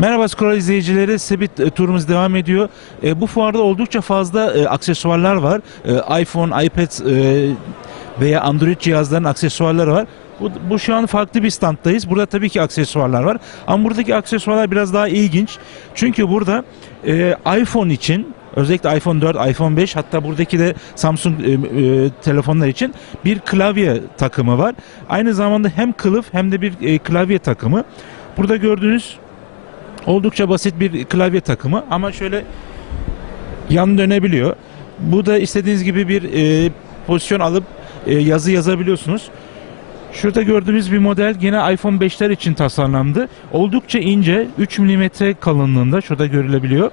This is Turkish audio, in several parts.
Merhaba Scroll izleyicileri, Sebit e, turumuz devam ediyor. E, bu fuarda oldukça fazla e, aksesuarlar var. E, iPhone, iPad e, veya Android cihazların aksesuarları var. Bu, bu şu an farklı bir standdayız. Burada tabii ki aksesuarlar var. Ama buradaki aksesuarlar biraz daha ilginç. Çünkü burada e, iPhone için özellikle iPhone 4, iPhone 5 hatta buradaki de Samsung e, e, telefonlar için bir klavye takımı var. Aynı zamanda hem kılıf hem de bir e, klavye takımı. Burada gördüğünüz Oldukça basit bir klavye takımı ama şöyle yan dönebiliyor. Bu da istediğiniz gibi bir e, pozisyon alıp e, yazı yazabiliyorsunuz. Şurada gördüğünüz bir model yine iPhone 5'ler için tasarlandı. Oldukça ince 3 mm kalınlığında şurada görülebiliyor.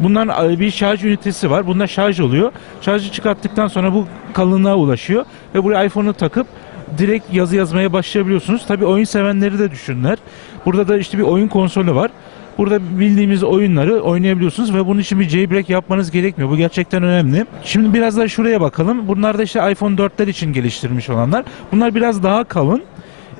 Bundan e, bir şarj ünitesi var. Bunda şarj oluyor. Şarjı çıkarttıktan sonra bu kalınlığa ulaşıyor ve buraya iPhone'u takıp direkt yazı yazmaya başlayabiliyorsunuz. Tabii oyun sevenleri de düşünler. Burada da işte bir oyun konsolu var. Burada bildiğimiz oyunları oynayabiliyorsunuz ve bunun için bir jailbreak yapmanız gerekmiyor. Bu gerçekten önemli. Şimdi biraz da şuraya bakalım. Bunlar da işte iPhone 4'ler için geliştirilmiş olanlar. Bunlar biraz daha kalın.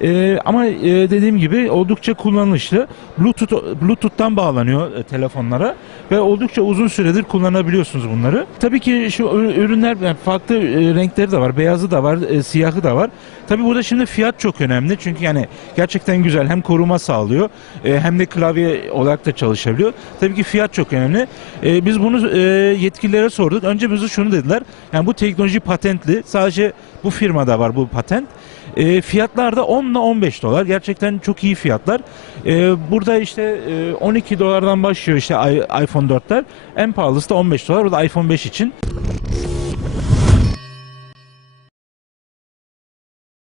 Ee, ama e, dediğim gibi oldukça kullanışlı. Bluetooth Bluetooth'tan bağlanıyor e, telefonlara ve oldukça uzun süredir kullanabiliyorsunuz bunları. Tabii ki şu ür- ürünler yani farklı e, renkleri de var, beyazı da var, e, siyahı da var. Tabii burada şimdi fiyat çok önemli çünkü yani gerçekten güzel hem koruma sağlıyor e, hem de klavye olarak da çalışabiliyor. Tabii ki fiyat çok önemli. E, biz bunu e, yetkililere sorduk. Önce bize şunu dediler. Yani bu teknoloji patentli. Sadece bu firmada var bu patent. E, fiyatlar da 10 ile 15 dolar. Gerçekten çok iyi fiyatlar. E, burada işte e, 12 dolardan başlıyor işte iPhone 4'ler. En pahalısı da 15 dolar. Bu da iPhone 5 için.